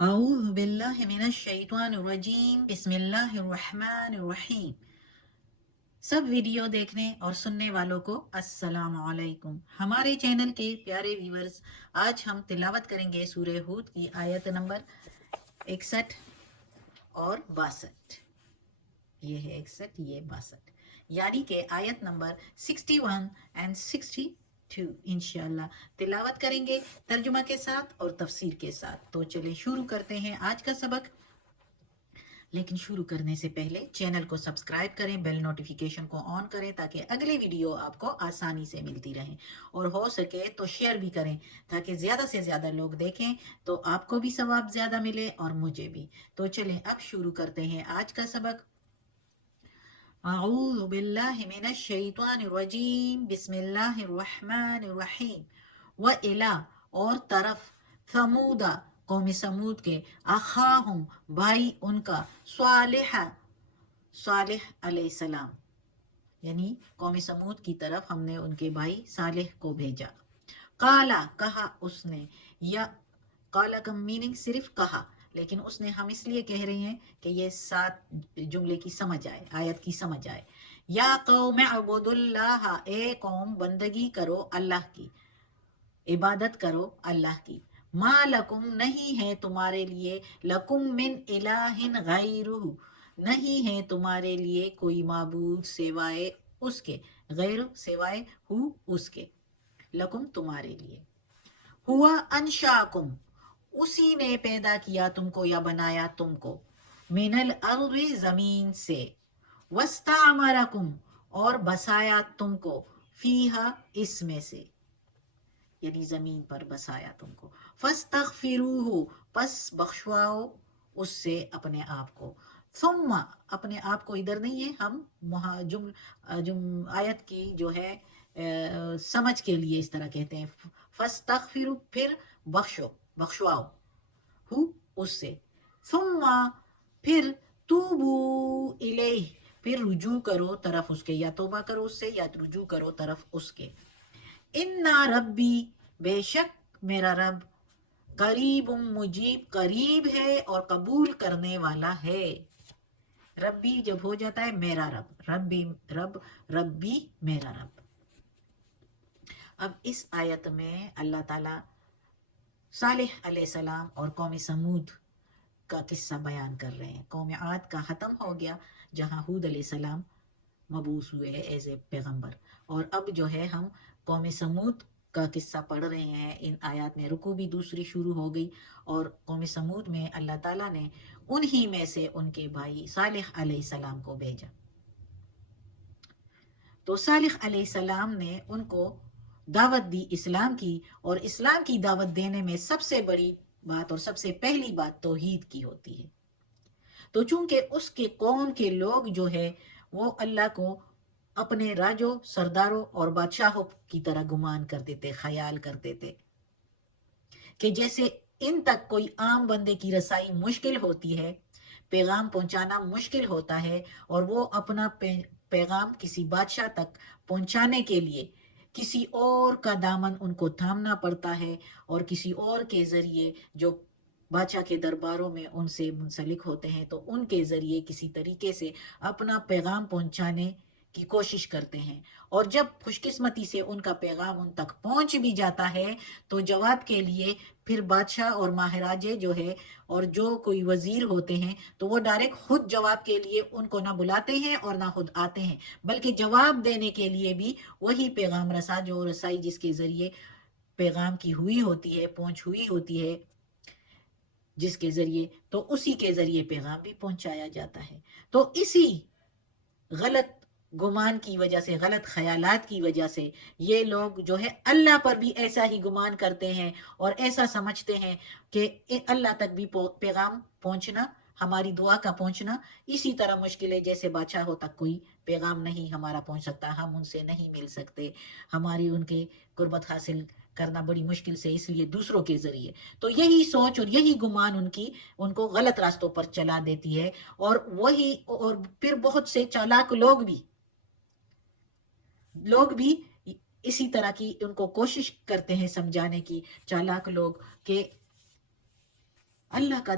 अऊज़ु बिल्लाहि मिनश शैतानिर रजीम बिस्मिल्लाहिर रहमानिर रहीम। सब वीडियो देखने और सुनने वालों को अस्सलाम वालेकुम। हमारे चैनल के प्यारे व्यूअर्स, आज हम तिलावत करेंगे सूरह हूद की आयत नंबर 61 और 62। ये है 61, ये 62, यानी कि आयत नंबर 61 एंड 62 इंशाल्लाह तिलावत करेंगे तर्जुमा के साथ और तफसीर के साथ। तो चले शुरू करते हैं आज का सबक। लेकिन शुरू करने से पहले चैनल को सब्सक्राइब करें, बेल नोटिफिकेशन को ऑन करें ताकि अगली वीडियो आपको आसानी से मिलती रहे, और हो सके तो शेयर भी करें ताकि ज़्यादा से ज़्यादा लोग देखें, तो आपको भी सवाब ज़्यादा मिले और मुझे भी। तो चलें अब शुरू करते हैं आज का सबक। अऊज़ु बिल्लाहि मिनश शैतानिर रजीम बिस्मिल्लाहिर रहमानिर रहीम। व इला और तरफ, समूदा कौम समूद के, अखाहुम भाई उनका, स्वालिह सालिह अलैहिस्सलाम, यानी कौम समूद की तरफ हमने उनके भाई सालिह को भेजा। काला कहा उसने, या काला का मीनिंग सिर्फ कहा, लेकिन उसने हम इसलिए कह रहे हैं कि ये सात जुमले की समझ आए, आयत की समझ आए। या कौम अबुदुल्लाह, ए कौम बंदगी करो अल्लाह की, इबादत करो अल्लाह की। मा लकुम नहीं है तुम्हारे लिए, लकुम मिन इलाहिन गैरुहु नहीं है तुम्हारे लिए कोई माबूद सिवाय उसके, गैर सिवाय हु उसके, लकुम तुम्हारे लिए। हुआ अनशाकुम उसी ने पैदा किया तुमको या बनाया तुमको, मिनल अर्द जमीन से, वस्तामरकुम और बसाया तुमको, फीहा इसमें से, यानी जमीन पर बसाया तुमको। फस्तगफिरूहु पस बख्शवाओ उससे अपने आप को। सुम्मा अपने आप को इधर नहीं है, हम जुम आयत की जो है समझ के लिए इस तरह कहते हैं। फस्तगफिरू फिर बख्शो, बख्शवाओ, हु उससे। सुम्मा फिर, तूबू इलैह फिर रुजू करो तरफ उसके, या तोबा करो उससे या रुजू करो तरफ उसके। इन्ना रब्बी बेशक मेरा रब, करीब मुजीब करीब है और कबूल करने वाला है। रब्बी जब हो जाता है मेरा रब, रब्बी रब, रब्बी मेरा रब। अब इस आयत में अल्लाह ताला सालेह अलैहिस्सलाम और कौम समूद का किस्सा बयान कर रहे हैं। कौम आद का ख़त्म हो गया जहाँ हूद अलैहिस्सलाम मबूस हुए हैं एज ए पैगम्बर, और अब जो है हम कौम समूद का किस्सा पढ़ रहे हैं। इन आयत में रुकू भी दूसरी शुरू हो गई, और कौम समूद में अल्लाह ताला ने उन्हीं में से उनके भाई सालिह अलैहिस्सलाम को भेजा। तो सालिह अलैहिस्सलाम ने उनको दावत दी इस्लाम की, और इस्लाम की दावत देने में सबसे बड़ी बात और सबसे पहली बात तौहीद की होती है। तो चूंकि उसके कौम के लोग जो है वो अल्लाह को अपने राजों, सरदारों और बादशाहों की तरह गुमान करते थे, ख्याल करते थे कि जैसे इन तक कोई आम बंदे की रसाई मुश्किल होती है, पैगाम पहुंचाना मुश्किल होता है, और वो अपना पैगाम किसी बादशाह तक पहुंचाने के लिए किसी और का दामन उनको थामना पड़ता है, और किसी और के ज़रिए जो बादशाह के दरबारों में उनसे मुंसलिक होते हैं तो उनके ज़रिए किसी तरीके से अपना पैगाम पहुंचाने की कोशिश करते हैं। और जब खुशकिस्मती से उनका पैगाम उन तक पहुंच भी जाता है तो जवाब के लिए फिर बादशाह और महाराजे जो है और जो कोई वजीर होते हैं तो वो डायरेक्ट खुद जवाब के लिए उनको ना बुलाते हैं और ना खुद आते हैं, बल्कि जवाब देने के लिए भी वही पैगाम रसा जो रसाई जिसके ज़रिए पैगाम की हुई होती है, पहुंच हुई होती है, जिसके ज़रिए तो उसी के ज़रिए पैगाम भी पहुंचाया जाता है। तो इसी गलत गुमान की वजह से, गलत ख्यालात की वजह से ये लोग जो है अल्लाह पर भी ऐसा ही गुमान करते हैं और ऐसा समझते हैं कि अल्लाह तक भी पैगाम पहुंचना, हमारी दुआ का पहुंचना इसी तरह मुश्किल है जैसे बादशाहों तक कोई पैगाम नहीं हमारा पहुंच सकता, हम उनसे नहीं मिल सकते, हमारी उनके कुर्बत हासिल करना बड़ी मुश्किल से, इसलिए दूसरों के ज़रिए। तो यही सोच और यही गुमान उनको गलत रास्तों पर चला देती है। और फिर बहुत से चालाक लोग भी इसी तरह की उनको कोशिश करते हैं समझाने की, चालाक लोग, कि اللہ کا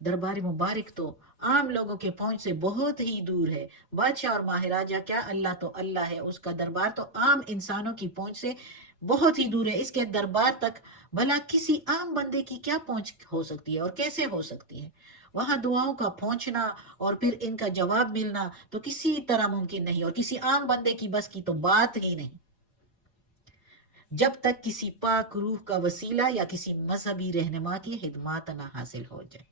दरबार मुबारक तो आम लोगों के पहुंच से बहुत ही दूर है। बादशाह और महाराजा क्या, अल्लाह तो अल्लाह है, उसका दरबार तो आम इंसानों की पहुंच से बहुत ही दूर है। इसके दरबार तक भला किसी आम बंदे की क्या पहुंच हो सकती है और कैसे हो सकती है? वहां दुआओं का पहुंचना और फिर इनका जवाब मिलना तो किसी तरह मुमकिन नहीं, और किसी आम बंदे की बस की तो बात ही नहीं, जब तक किसी पाक रूह का वसीला या किसी मजहबी रहनुमा की खिदमत ना हासिल हो जाए।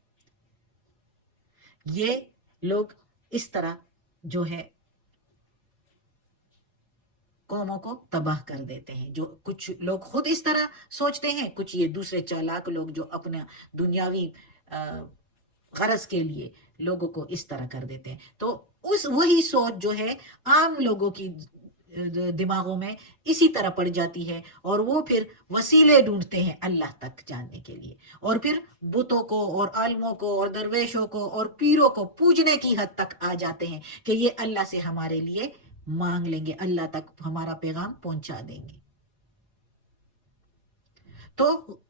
ये लोग इस तरह जो है कौमों को तबाह कर देते हैं। जो कुछ लोग खुद इस तरह सोचते हैं, कुछ ये दूसरे चालाक लोग जो अपना दुनियावी गरज के लिए लोगों को इस तरह कर देते हैं। तो उस वही सोच जो है आम लोगों की दिमागों में इसी तरह पड़ जाती है, और वो फिर वसीले ढूंढते हैं अल्लाह तक जानने के लिए, और फिर बुतों को और आलमों को और दरवेशों को और पीरों को पूजने की हद तक आ जाते हैं कि ये अल्लाह से हमारे लिए मांग लेंगे, अल्लाह तक हमारा पैगाम पहुंचा देंगे। तो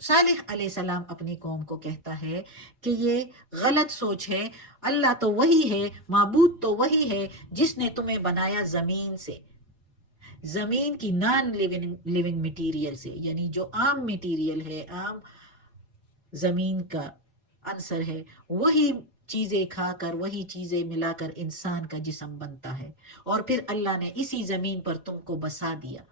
सालिह अलैहिस्सलाम अपनी कौम को कहता है कि ये गलत सोच है। अल्लाह तो वही है, माबूद तो वही है जिसने तुम्हें बनाया जमीन से, जमीन की नॉन लिविंग मटेरियल से, यानी जो आम मटेरियल है, आम जमीन का अंसर है, वही चीजें खाकर वही चीजें मिलाकर इंसान का जिस्म बनता है, और फिर अल्लाह ने इसी जमीन पर तुमको बसा दिया।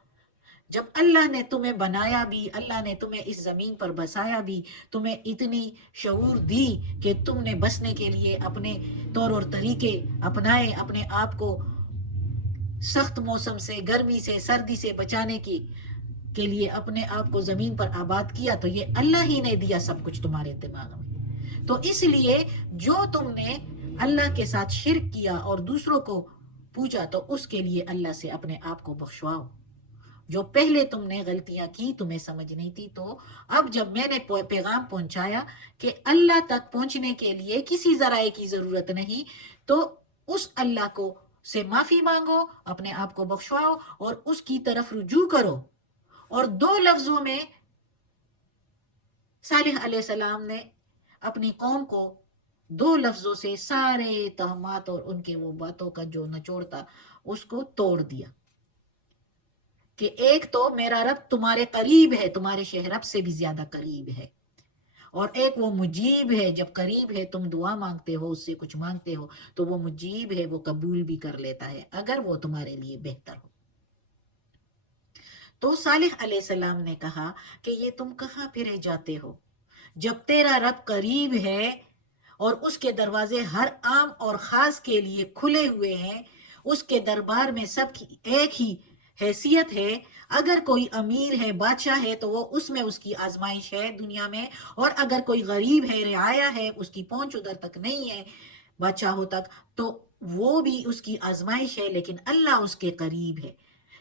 जब अल्लाह ने तुम्हें बनाया भी, अल्लाह ने तुम्हें इस जमीन पर बसाया भी, तुम्हें इतनी शऊर दी कि तुमने बसने के लिए अपने तौर और तरीके अपनाए, अपने आप को सख्त मौसम से, गर्मी से, सर्दी से बचाने की के लिए अपने आप को जमीन पर आबाद किया, तो ये अल्लाह ही ने दिया सब कुछ तुम्हारे दिमाग में। तो इसलिए जो तुमने अल्लाह के साथ शिर्क किया और दूसरों को पूजा, तो उसके लिए अल्लाह से अपने आप को बख्शवाओ। जो पहले तुमने गलतियां की, तुम्हें समझ नहीं थी, तो अब जब मैंने पैगाम पहुंचाया कि अल्लाह तक पहुंचने के लिए किसी जराए की जरूरत नहीं, तो उस अल्लाह को से माफी मांगो, अपने आप को बख्शवाओ और उसकी तरफ रुजू करो। और दो लफ्जों में सालिह अलैहिस्सलाम ने अपनी कौम को दो लफ्जों से सारे तहमात और उनके वो बातों का जो निचोड़ था उसको तोड़ दिया कि एक तो मेरा रब तुम्हारे करीब है, तुम्हारे शहरब से भी ज्यादा करीब है, और एक वो मुजीब है, जब करीब है तुम दुआ मांगते हो, उससे कुछ मांगते हो, तो वो मुजीब है, वो कबूल भी कर लेता है अगर वो तुम्हारे लिए बेहतर हो। तो सालिह अलैहिस्सलाम ने कहा कि ये तुम कहाँ फिरे जाते हो, जब तेरा रब करीब है और उसके दरवाजे हर आम और खास के लिए खुले हुए हैं, उसके दरबार में सब एक ही हैसियत है। अगर कोई अमीर है, बादशाह है, तो वो उसमें उसकी आजमाइश है दुनिया में, और अगर कोई गरीब है, रियाया है, उसकी पहुंच उधर तक नहीं है बादशाहों तक, तो वो भी उसकी आजमाइश है, लेकिन अल्लाह उसके करीब है।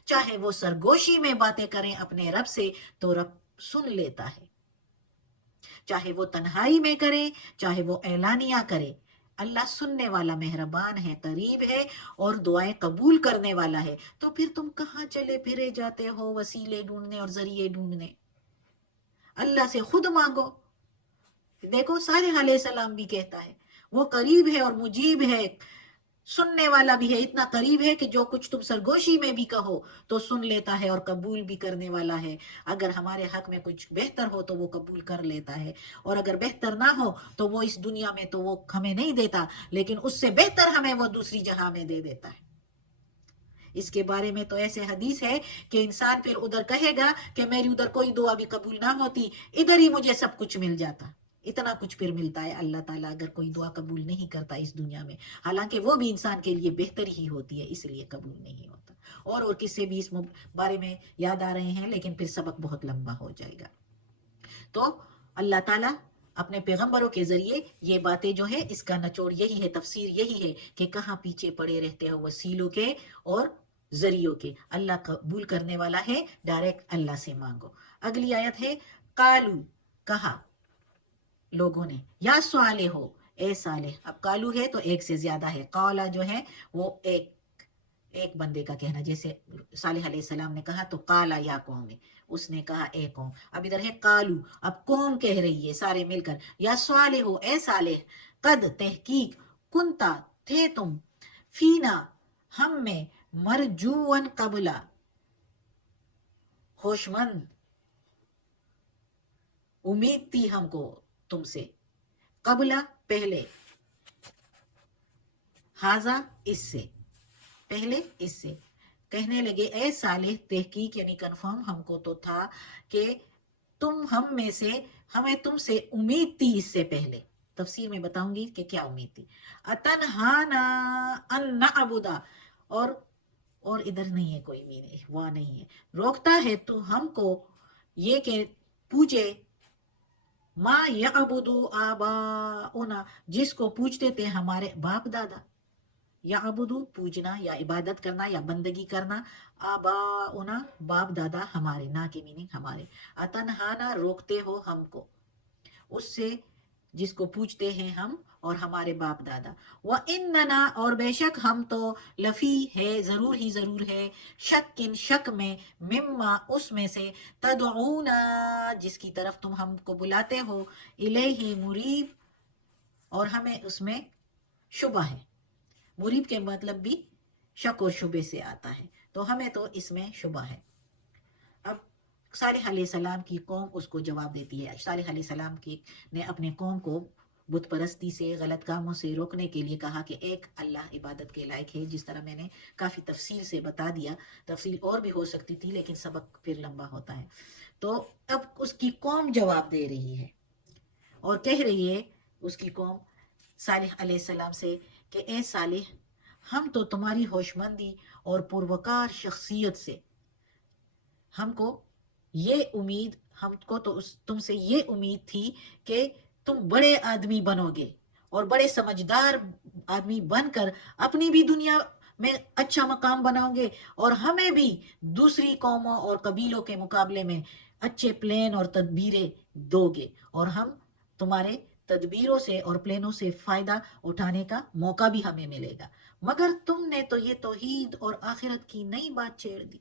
चाहे वो सरगोशी में बातें करें अपने रब से तो रब सुन लेता है, चाहे वो तन्हाई में करे, चाहे वो ऐलानिया करे, अल्लाह सुनने वाला, मेहरबान है, करीब है और दुआएं कबूल करने वाला है। तो फिर तुम कहाँ चले फिरे जाते हो वसीले ढूंढने और जरिए ढूंढने? अल्लाह से खुद मांगो। देखो सालिह अलैहिस्सलाम भी कहता है वो करीब है और मुजीब है, सुनने वाला भी है, इतना करीब है कि जो कुछ तुम सरगोशी में भी कहो तो सुन लेता है और कबूल भी करने वाला है। अगर हमारे हक में कुछ बेहतर हो तो वो कबूल कर लेता है, और अगर बेहतर ना हो तो वो इस दुनिया में तो वो हमें नहीं देता, लेकिन उससे बेहतर हमें वो दूसरी जहां में दे देता है। इसके बारे में तो ऐसे हदीस है कि इंसान फिर उधर कहेगा कि मेरी उधर कोई दुआ भी कबूल ना होती, इधर ही मुझे सब कुछ मिल जाता। इतना कुछ फिर मिलता है अल्लाह ताला अगर कोई दुआ कबूल नहीं करता इस दुनिया में, हालांकि वो भी इंसान के लिए बेहतर ही होती है, इसलिए कबूल नहीं होता। और किस्से भी इस बारे में याद आ रहे हैं, लेकिन फिर सबक बहुत लंबा हो जाएगा। तो अल्लाह ताला अपने पैगंबरों के जरिए ये बातें जो है, इसका निचोड़ यही है, तफसीर यही है कि कहाँ पीछे पड़े रहते हो वसीलों के और जरियों के। अल्लाह कबूल करने वाला है, डायरेक्ट अल्लाह से मांगो। अगली आयत है, कालू, कहा लोगों ने, या साले हो, ए साले। अब कालू है तो एक से ज्यादा है, काला जो है वो एक बंदे का कहना, जैसे सालिह अलैहिस्सलाम ने कहा तो काला या कौम, اس نے کہا اے قوم. اب ادھر ہے قالو، اب قوم کہہ رہی ہے سارے مل کر، یا صالح ہو اے صالح، قد تحقیق، کنتا تھے تم، فینا ہم میں، مرجون قبلا ہوشمند، امید تھی ہم کو تم سے، قبلا پہلے، ہاضا اس سے، پہلے اس سے. کہنے لگے اے صالح، تحقیق یعنی کنفرم ہم کو تو تھا کہ تم ہم میں سے، ہمیں تم سے امید تھی اس سے پہلے. تفسیر میں بتاؤں گی کہ کیا امید تھی. اتنہانا ان نعبدا، اور ادھر نہیں ہے کوئی مینی، وہ نہیں ہے، روکتا ہے تو ہم کو یہ کہ پوجے، ما یعبدو آباؤنا، جس کو پوجتے تھے ہمارے باپ دادا. یعبدو پوجنا یا عبادت کرنا یا بندگی کرنا، آباؤنا باپ دادا ہمارے، نا کے میننگ ہمارے. اتنہانا روکتے ہو ہم کو اس سے جس کو پوجتے ہیں ہم اور ہمارے باپ دادا. وَإِنَّنَا، اور بے شک ہم تو، لفی ہے ضرور ہی ضرور ہے، شکن شک میں، مما اس میں سے، تدعونا جس کی طرف تم ہم کو بلاتے ہو، الیہ مریب، اور ہمیں اس میں شبہ ہے. مریب کے مطلب بھی شک اور شبے سے آتا ہے، تو ہمیں تو اس میں شبہ ہے. اب صالح علیہ السلام کی قوم اس کو جواب دیتی ہے. صالح علیہ السلام نے اپنے قوم کو بت پرستی سے، غلط کاموں سے روکنے کے لیے کہا کہ ایک اللہ عبادت کے لائق ہے، جس طرح میں نے کافی تفصیل سے بتا دیا. تفصیل اور بھی ہو سکتی تھی لیکن سبق پھر لمبا ہوتا ہے. تو اب اس کی قوم جواب دے رہی ہے اور کہہ رہی ہے اس کی قوم صالح علیہ السلام سے کہ اے صالح، ہم تو تمہاری ہوشمندی اور پروکار شخصیت سے، ہم کو یہ امید، ہم کو تو تم سے یہ امید تھی کہ تم بڑے آدمی بنو گے اور بڑے سمجھدار آدمی بن کر اپنی بھی دنیا میں اچھا مقام بناؤ گے اور ہمیں بھی دوسری قوموں اور قبیلوں کے مقابلے میں اچھے پلان اور تدبیریں دو گے، اور ہم تمہارے تدبیروں سے اور پلانوں سے فائدہ اٹھانے کا موقع بھی ہمیں ملے گا. مگر تم نے تو یہ توحید اور آخرت کی نئی بات چھیڑ دی.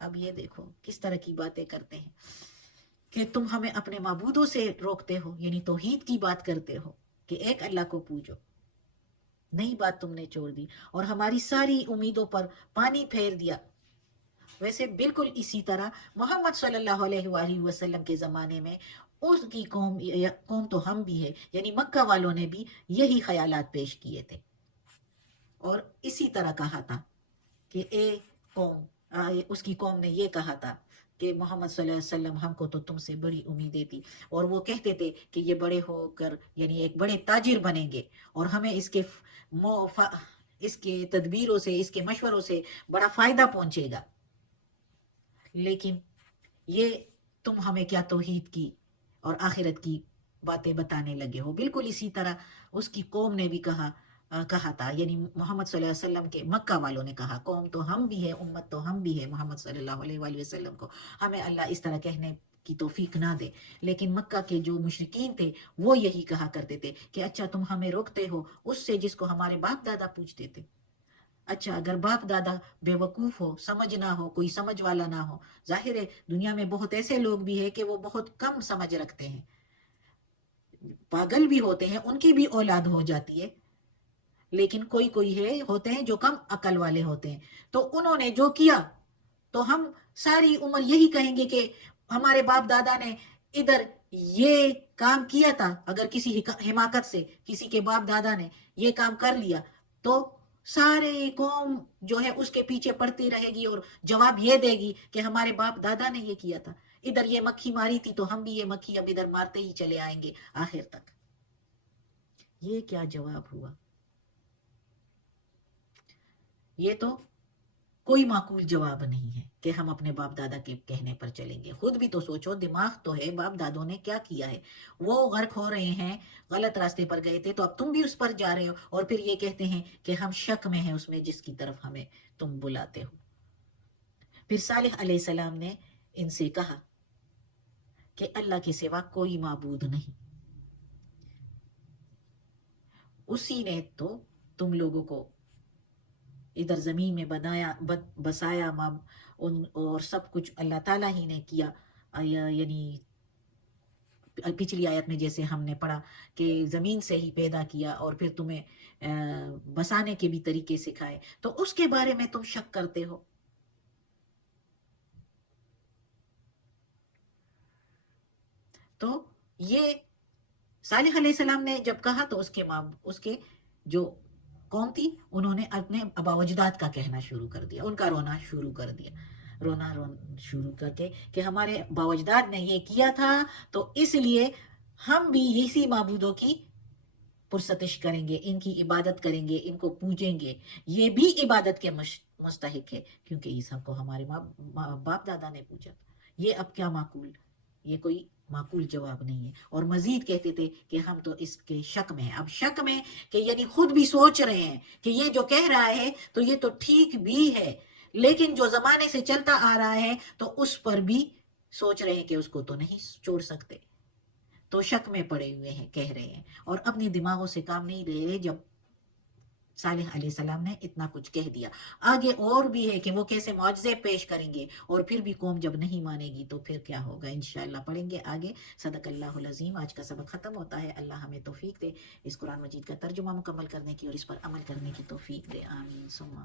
اب یہ دیکھو کس طرح کی باتیں کرتے ہیں کہ تم ہمیں اپنے معبودوں سے روکتے ہو، یعنی توحید کی بات کرتے ہو کہ ایک اللہ کو پوجو، نئی بات تم نے چھوڑ دی اور ہماری ساری امیدوں پر پانی پھیر دیا. ویسے بالکل اسی طرح محمد صلی اللہ علیہ وآلہ وسلم کے زمانے میں اس کی قوم تو ہم بھی ہے، یعنی مکہ والوں نے بھی یہی خیالات پیش کیے تھے اور اسی طرح کہا تھا کہ اے قوم، اس کی قوم نے یہ کہا تھا کہ محمد صلی اللہ علیہ وسلم، ہم کو تو تم سے بڑی امیدیں تھی، اور وہ کہتے تھے کہ یہ بڑے ہو کر یعنی ایک بڑے تاجر بنیں گے اور ہمیں اس کے تدبیروں سے، اس کے مشوروں سے بڑا فائدہ پہنچے گا. لیکن یہ تم ہمیں کیا توحید کی اور آخرت کی باتیں بتانے لگے ہو. بالکل اسی طرح اس کی قوم نے بھی کہا تھا، یعنی محمد صلی اللہ علیہ وسلم کے مکہ والوں نے کہا، قوم تو ہم بھی ہے، امت تو ہم بھی ہے محمد صلی اللہ علیہ وآلہ وسلم کو، ہمیں اللہ اس طرح کہنے کی توفیق نہ دے. لیکن مکہ کے جو مشرکین تھے وہ یہی کہا کرتے تھے کہ اچھا تم ہمیں روکتے ہو اس سے جس کو ہمارے باپ دادا پوجتے تھے. اچھا اگر باپ دادا بے وقوف ہو، سمجھ نہ ہو، کوئی سمجھ والا نہ ہو، ظاہر ہے دنیا میں بہت ایسے لوگ بھی ہیں کہ وہ بہت کم سمجھ رکھتے ہیں، پاگل بھی ہوتے ہیں، ان کی بھی اولاد ہو جاتی ہے، لیکن کوئی ہے ہوتے ہیں جو کم عقل والے ہوتے ہیں. تو انہوں نے جو کیا تو ہم ساری عمر یہی کہیں گے کہ ہمارے باپ دادا نے ادھر یہ کام کیا تھا. اگر کسی حماقت سے کسی کے باپ دادا نے یہ کام کر لیا تو سارے قوم جو ہے اس کے پیچھے پڑتی رہے گی اور جواب یہ دے گی کہ ہمارے باپ دادا نے یہ کیا تھا، ادھر یہ مکھی ماری تھی تو ہم بھی یہ مکھی اب ادھر مارتے ہی چلے آئیں گے آخر تک. یہ کیا جواب ہوا؟ یہ تو کوئی معقول جواب نہیں ہے کہ ہم اپنے باپ دادا کے کہنے پر چلیں گے. خود بھی تو سوچو، دماغ تو ہے، باپ دادوں نے کیا کیا ہے، وہ غرق ہو رہے ہیں، غلط راستے پر گئے تھے تو اب تم بھی اس پر جا رہے ہو اور پھر یہ کہتے ہیں کہ ہم شک میں ہیں اس میں جس کی طرف ہمیں تم بلاتے ہو. پھر صالح علیہ السلام نے ان سے کہا کہ اللہ کے سوا کوئی معبود نہیں، اسی نے تو تم لوگوں کو ادھر زمین میں بسایا اور سب کچھ اللہ تعالیٰ ہی نے کیا. یعنی پچھلی آیت میں جیسے ہم نے پڑھا کہ زمین سے ہی پیدا کیا اور پھر تمہیں بسانے کے بھی طریقے سکھائے، تو اس کے بارے میں تم شک کرتے ہو. تو یہ صالح علیہ السلام نے جب کہا تو اس کے جو قوم تھی انہوں نے اپنے ابا اجداد کا کہنا شروع کر دیا، ان کا رونا شروع کر دیا، رونا شروع کر کے کہ ہمارے ابا اجداد نے یہ کیا تھا تو اس لیے ہم بھی اسی معبودوں کی پرستش کریں گے، ان کی عبادت کریں گے، ان کو پوجیں گے. یہ بھی عبادت کے مستحق ہے کیونکہ یہ سب کو ہمارے باپ دادا نے پوجا. یہ اب کیا معقول، یہ کوئی معقول جواب نہیں ہے. اور مزید کہتے تھے کہ ہم تو اس کے شک میں ہیں، اب شک میں کہ یعنی خود بھی سوچ رہے ہیں کہ یہ جو کہہ رہا ہے تو یہ تو ٹھیک بھی ہے، لیکن جو زمانے سے چلتا آ رہا ہے تو اس پر بھی سوچ رہے ہیں کہ اس کو تو نہیں چھوڑ سکتے. تو شک میں پڑے ہوئے ہیں، کہہ رہے ہیں اور اپنے دماغوں سے کام نہیں لے رہے. جب صالح علیہ السلام نے اتنا کچھ کہہ دیا، آگے اور بھی ہے کہ وہ کیسے معجزے پیش کریں گے اور پھر بھی قوم جب نہیں مانے گی تو پھر کیا ہوگا. انشاءاللہ پڑھیں گے آگے. صدق اللہ العظیم. آج کا سبق ختم ہوتا ہے. اللہ ہمیں توفیق دے اس قرآن مجید کا ترجمہ مکمل کرنے کی اور اس پر عمل کرنے کی توفیق دے. آمین ثم